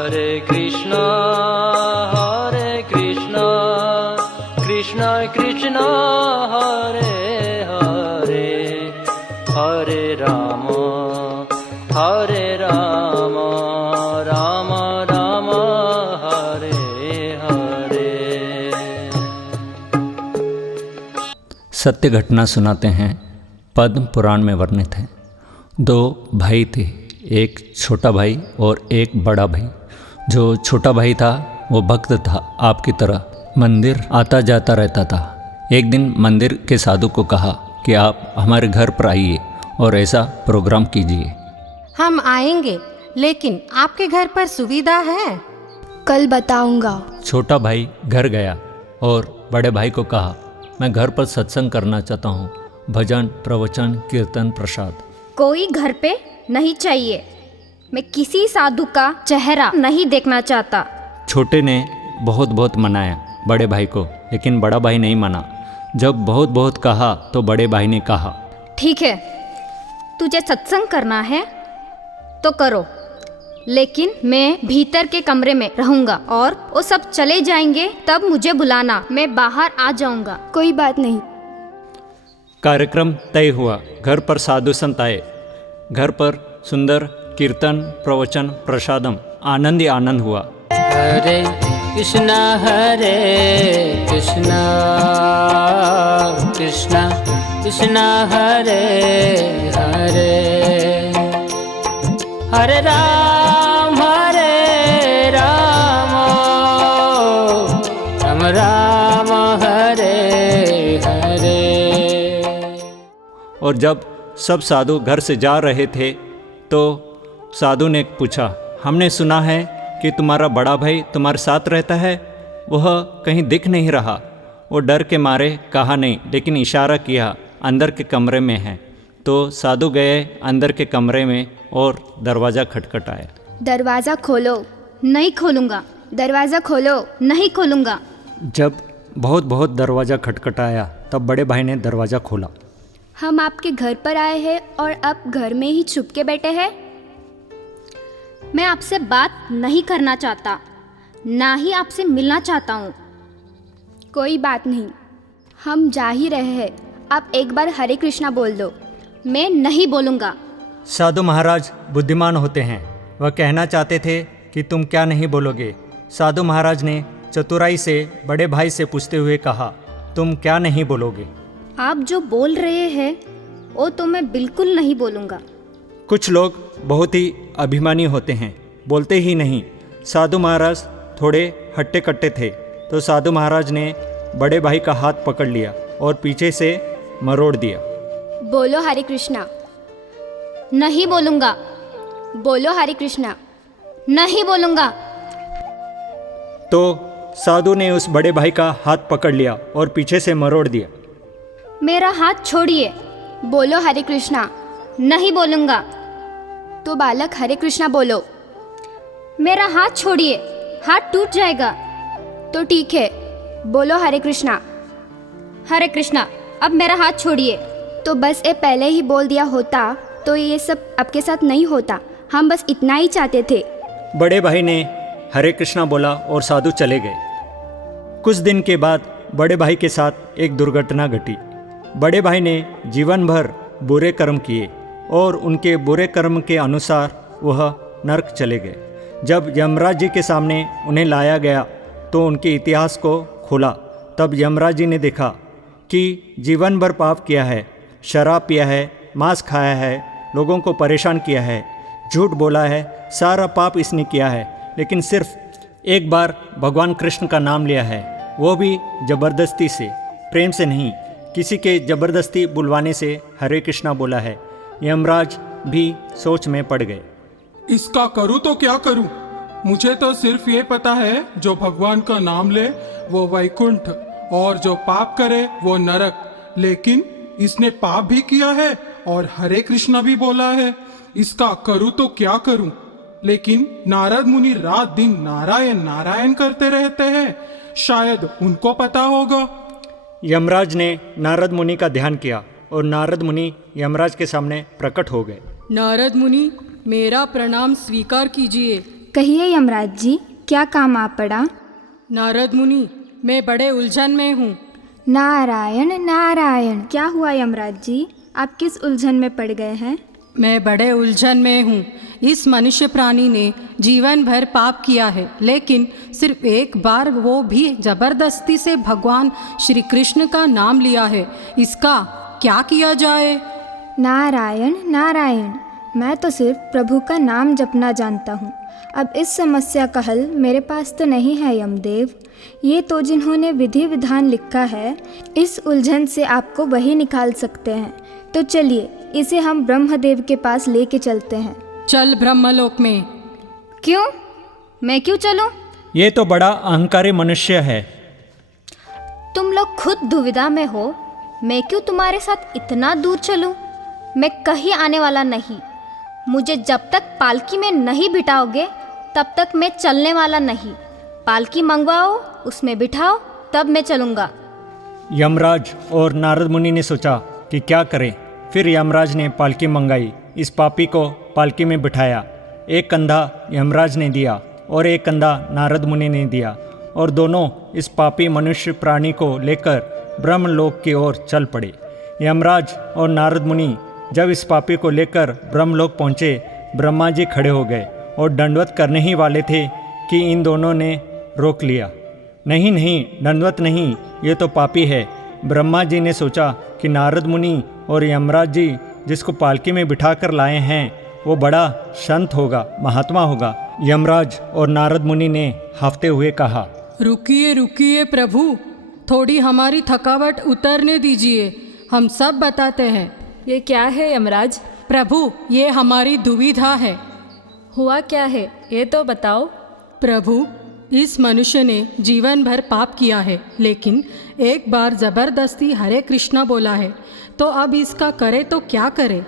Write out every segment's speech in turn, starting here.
कृष्ण कृष्ण कृष्ण हरे हरे, हरे राम राम राम हरे हरे। सत्य घटना सुनाते हैं, पद्म पुराण में वर्णित है। दो भाई थे, एक छोटा भाई और एक बड़ा भाई। जो छोटा भाई था वो भक्त था, आपकी तरह मंदिर आता जाता रहता था। एक दिन मंदिर के साधु को कहा कि आप हमारे घर पर आइए और ऐसा प्रोग्राम कीजिए। हम आएंगे, लेकिन आपके घर पर सुविधा है? कल बताऊंगा। छोटा भाई घर गया और बड़े भाई को कहा, मैं घर पर सत्संग करना चाहता हूँ, भजन प्रवचन कीर्तन प्रसाद। कोई घर पे नहीं चाहिए, मैं किसी साधु का चेहरा नहीं देखना चाहता। छोटे ने बहुत मनाया बड़े भाई को, लेकिन बड़ा भाई नहीं माना। जब बहुत कहा तो बड़े भाई ने कहा, ठीक है, तुझे सत्संग करना है तो करो, लेकिन मैं भीतर के कमरे में रहूंगा और वो सब चले जाएंगे तब मुझे बुलाना, मैं बाहर आ जाऊंगा। कोई बात नहीं। कार्यक्रम तय हुआ। घर पर साधु संत आए। घर पर सुंदर कीर्तन प्रवचन प्रसादम आनंद ही आनंद हुआ। हरे कृष्णा कृष्णा कृष्णा हरे हरे, हरे राम राम राम हरे हरे। और जब सब साधु घर से जा रहे थे तो साधु ने पूछा, हमने सुना है कि तुम्हारा बड़ा भाई तुम्हारे साथ रहता है, वह कहीं दिख नहीं रहा। वो डर के मारे कहा नहीं, लेकिन इशारा किया अंदर के कमरे में है। तो साधु गए अंदर के कमरे में और दरवाज़ा खटखटाया। दरवाज़ा खोलो। नहीं खोलूंगा। दरवाज़ा खोलो। नहीं खोलूंगा। जब बहुत दरवाज़ा खटखटाया तब बड़े भाई ने दरवाज़ा खोला। हम आपके घर पर आए हैं और आप घर में ही छुप के बैठे हैं। मैं आपसे बात नहीं करना चाहता, ना ही आपसे मिलना चाहता हूँ। कोई बात नहीं, हम जा ही रहे हैं। आप एक बार हरे कृष्णा बोल दो। मैं नहीं बोलूँगा। साधु महाराज बुद्धिमान होते हैं, वह कहना चाहते थे कि तुम क्या नहीं बोलोगे। साधु महाराज ने चतुराई से बड़े भाई से पूछते हुए कहा, तुम क्या नहीं बोलोगे? आप जो बोल रहे हैं वो तो मैं बिल्कुल नहीं बोलूँगा। कुछ लोग बहुत ही अभिमानी होते हैं, बोलते ही नहीं। साधु महाराज थोड़े हट्टे कट्टे थे, तो साधु महाराज ने बड़े भाई का हाथ पकड़ लिया और पीछे से मरोड़ दिया। बोलो हरे कृष्णा। नहीं बोलूँगा। बोलो हरे कृष्णा। नहीं बोलूँगा। तो साधु ने उस बड़े भाई का हाथ पकड़ लिया और पीछे से मरोड़ दिया। मेरा हाथ छोड़िए। बोलो हरे कृष्णा। नहीं बोलूँगा। तो बालक हरे कृष्णा बोलो। मेरा हाथ छोड़िए, हाथ टूट जाएगा। तो ठीक है, बोलो हरे कृष्णा। हरे कृष्णा। अब मेरा हाथ छोड़िए। तो बस ये पहले ही बोल दिया होता तो ये सब आपके साथ नहीं होता। हम बस इतना ही चाहते थे। बड़े भाई ने हरे कृष्णा बोला और साधु चले गए। कुछ दिन के बाद बड़े भाई के साथ एक दुर्घटना घटी। बड़े भाई ने जीवन भर बुरे कर्म किए और उनके बुरे कर्म के अनुसार वह नरक चले गए। जब यमराज जी के सामने उन्हें लाया गया तो उनके इतिहास को खोला, तब यमराज जी ने देखा कि जीवन भर पाप किया है, शराब पिया है, मांस खाया है, लोगों को परेशान किया है, झूठ बोला है, सारा पाप इसने किया है, लेकिन सिर्फ एक बार भगवान कृष्ण का नाम लिया है, वो भी ज़बरदस्ती से, प्रेम से नहीं, किसी के ज़बरदस्ती बुलवाने से हरे कृष्णा बोला है। यमराज भी सोच में पड़ गए। इसका करूँ तो क्या करूँ? मुझे तो सिर्फ ये पता है, जो भगवान का नाम ले वो वैकुंठ और जो पाप करे वो नरक। लेकिन इसने पाप भी किया है और हरे कृष्णा भी बोला है। इसका करूँ तो क्या करूँ? लेकिन नारद मुनि रात दिन नारायण नारायण करते रहते हैं, शायद उनको पता होगा। यमराज ने नारद मुनि का ध्यान किया और नारद मुनि यमराज के सामने प्रकट हो गए। नारद मुनि, मेरा प्रणाम स्वीकार कीजिए। कहिए यमराज जी, क्या काम आ पड़ा? नारद मुनि, मैं बड़े उलझन में हूँ। नारायण नारायण। क्या हुआ यमराज जी, आप किस उलझन में पड़ गए हैं? मैं बड़े उलझन में हूँ। इस मनुष्य प्राणी ने जीवन भर पाप किया है, लेकिन सिर्फ एक बार, वो भी जबरदस्ती से भगवान श्री कृष्ण का नाम लिया है। इसका क्या किया जाए? नारायण नारायण। मैं तो सिर्फ प्रभु का नाम जपना जानता हूँ। अब इस समस्या का हल मेरे पास तो नहीं है यमदेव। ये तो जिन्होंने विधि विधान लिखा है, इस उलझन से आपको वही निकाल सकते हैं। तो चलिए, इसे हम ब्रह्मदेव के पास लेके चलते हैं। चल ब्रह्मलोक में। क्यों? मैं क्यों चलूं? ये तो बड़ा अहंकारी मनुष्य है। तुम लोग खुद दुविधा में हो, मैं क्यों तुम्हारे साथ इतना दूर चलूं? मैं कहीं आने वाला नहीं। मुझे जब तक पालकी में नहीं बिठाओगे तब तक मैं चलने वाला नहीं। पालकी मंगवाओ, उसमें बिठाओ, तब मैं चलूँगा। यमराज और नारद मुनि ने सोचा कि क्या करें। फिर यमराज ने पालकी मंगाई, इस पापी को पालकी में बिठाया। एक कंधा यमराज ने दिया और एक कंधा नारद मुनि ने दिया, और दोनों इस पापी मनुष्य प्राणी को लेकर ब्रह्मलोक की ओर चल पड़े। यमराज और नारद मुनि जब इस पापी को लेकर ब्रह्मलोक पहुँचे, ब्रह्मा जी खड़े हो गए और दंडवत करने ही वाले थे कि इन दोनों ने रोक लिया। नहीं नहीं, दंडवत नहीं, ये तो पापी है। ब्रह्मा जी ने सोचा कि नारद मुनि और यमराज जी जिसको पालकी में बिठाकर लाए हैं वो बड़ा संत होगा, महात्मा होगा। यमराज और नारद मुनि ने हाफते हुए कहा, रुकिए रुकिए प्रभु, थोड़ी हमारी थकावट उतरने दीजिए, हम सब बताते हैं। ये क्या है यमराज? प्रभु, ये हमारी दुविधा है। हुआ क्या है, ये तो बताओ। प्रभु, इस मनुष्य ने जीवन भर पाप किया है, लेकिन एक बार जबरदस्ती हरे कृष्णा बोला है, तो अब इसका करे तो क्या करे?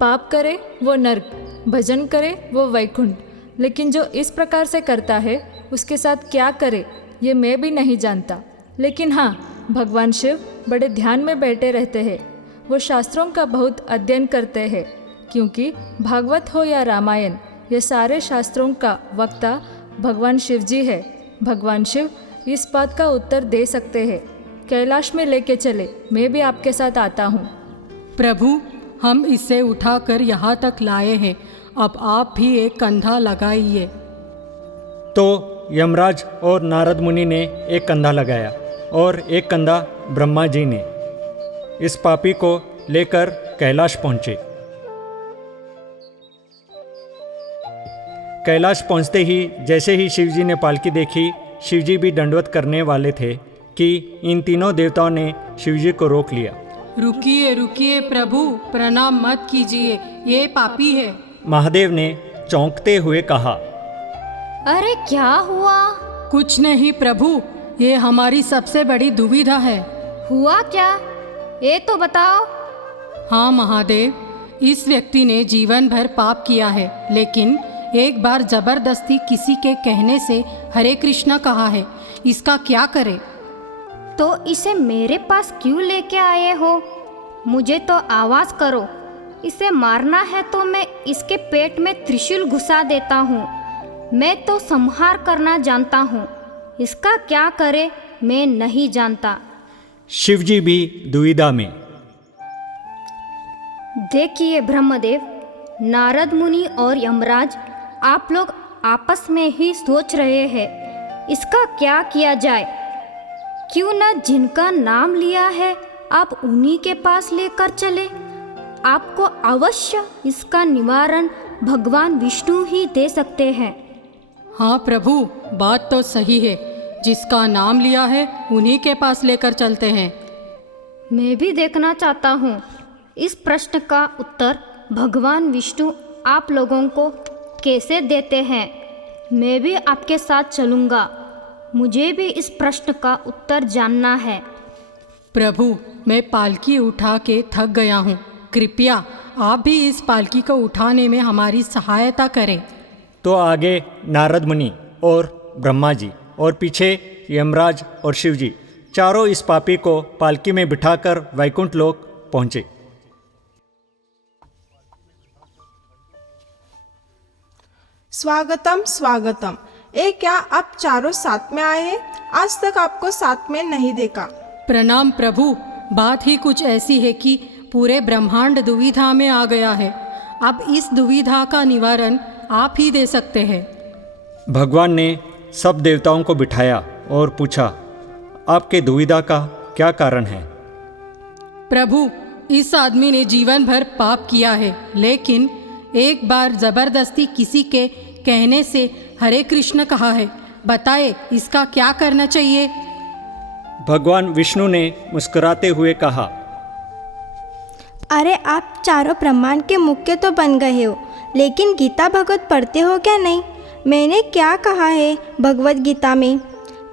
पाप करे वो नर्क, भजन करे वो वैकुंठ, लेकिन जो इस प्रकार से करता है उसके साथ क्या करे ये मैं भी नहीं जानता। लेकिन हाँ, भगवान शिव बड़े ध्यान में बैठे रहते हैं। वो शास्त्रों का बहुत अध्ययन करते हैं, क्योंकि भागवत हो या रामायण, ये सारे शास्त्रों का वक्ता भगवान शिव जी है। भगवान शिव इस बात का उत्तर दे सकते हैं। कैलाश में लेके चले, मैं भी आपके साथ आता हूँ। प्रभु, हम इसे उठाकर यहाँ तक लाए हैं, अब आप भी एक कंधा लगाइए। तो यमराज और नारद मुनि ने एक कंधा लगाया और एक कंधा ब्रह्मा जी ने। इस पापी को लेकर कैलाश पहुँचे। कैलाश पहुँचते ही जैसे ही शिवजी ने पालकी देखी, शिवजी भी दंडवत करने वाले थे कि इन तीनों देवताओं ने शिवजी को रोक लिया। रुकिए रुकिए प्रभु, प्रणाम मत कीजिए, ये पापी है। महादेव ने चौंकते हुए कहा, अरे क्या हुआ? कुछ नहीं प्रभु, ये हमारी सबसे बड़ी दुविधा है। हुआ क्या, ये तो बताओ। हाँ महादेव, इस व्यक्ति ने जीवन भर पाप किया है, लेकिन एक बार जबरदस्ती किसी के कहने से हरे कृष्णा कहा है। इसका क्या करे? तो इसे मेरे पास क्यों लेके आए हो? मुझे तो आवाज करो। इसे मारना है तो मैं इसके पेट में त्रिशूल घुसा देता हूँ। मैं तो संहार करना जानता हूँ, इसका क्या करे मैं नहीं जानता। शिवजी भी दुविधा में। देखिए ब्रह्मदेव, नारद मुनि और यमराज, आप लोग आपस में ही सोच रहे हैं इसका क्या किया जाए। क्यों न जिनका नाम लिया है आप उन्हीं के पास लेकर चले। आपको अवश्य इसका निवारण भगवान विष्णु ही दे सकते हैं। हाँ प्रभु, बात तो सही है, जिसका नाम लिया है उन्हीं के पास लेकर चलते हैं। मैं भी देखना चाहता हूँ इस प्रश्न का उत्तर भगवान विष्णु आप लोगों को कैसे देते हैं। मैं भी आपके साथ चलूँगा, मुझे भी इस प्रश्न का उत्तर जानना है। प्रभु, मैं पालकी उठा के थक गया हूँ, कृपया आप भी इस पालकी को उठाने में हमारी सहायता करें। तो आगे नारद मुनि और ब्रह्मा जी और पीछे यमराज और शिवजी, चारों इस पापी को पालकी में बिठाकर वैकुंठ लोक पहुँचे। स्वागतम स्वागतम। क्या आप चारों साथ में आए हैं? आज तक आपको साथ में नहीं देखा। प्रणाम प्रभु। बात ही कुछ ऐसी है कि पूरे ब्रह्मांड दुविधा में आ गया है। अब इस दुविधा का निवारण आप ही दे सकते हैं। भगवान ने सब देवताओं को बिठाया और पूछा, आपके दुविधा का क्या कारण है? प्रभु, इस आदमी ने जीवन भर पाप किया है, लेकिन एक बार जबरदस्ती किसी के कहने से हरे कृष्ण कहा है। बताए इसका क्या करना चाहिए? भगवान विष्णु ने मुस्कुराते हुए कहा, अरे आप चारों ब्रह्मांड के मुख्य तो बन गए हो, लेकिन गीता भगवत पढ़ते हो क्या नहीं? मैंने क्या कहा है भगवत गीता में?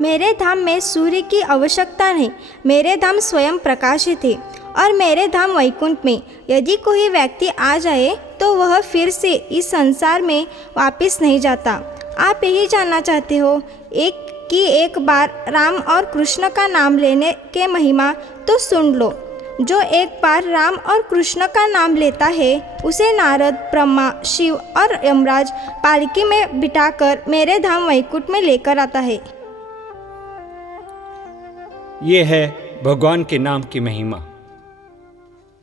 मेरे धाम में सूर्य की आवश्यकता नहीं, मेरे धाम स्वयं प्रकाशित है। और मेरे धाम वैकुंठ में यदि कोई व्यक्ति आ जाए तो वह फिर से इस संसार में वापस नहीं जाता। आप यही जानना चाहते हो एक बार राम और कृष्ण का नाम लेने के महिमा, तो सुन लो। जो एक बार राम और कृष्ण का नाम लेता है उसे नारद, ब्रह्मा, शिव और यमराज पालकी में बिठाकर मेरे धाम वैकुंठ में लेकर आता है। ये है भगवान के नाम की महिमा।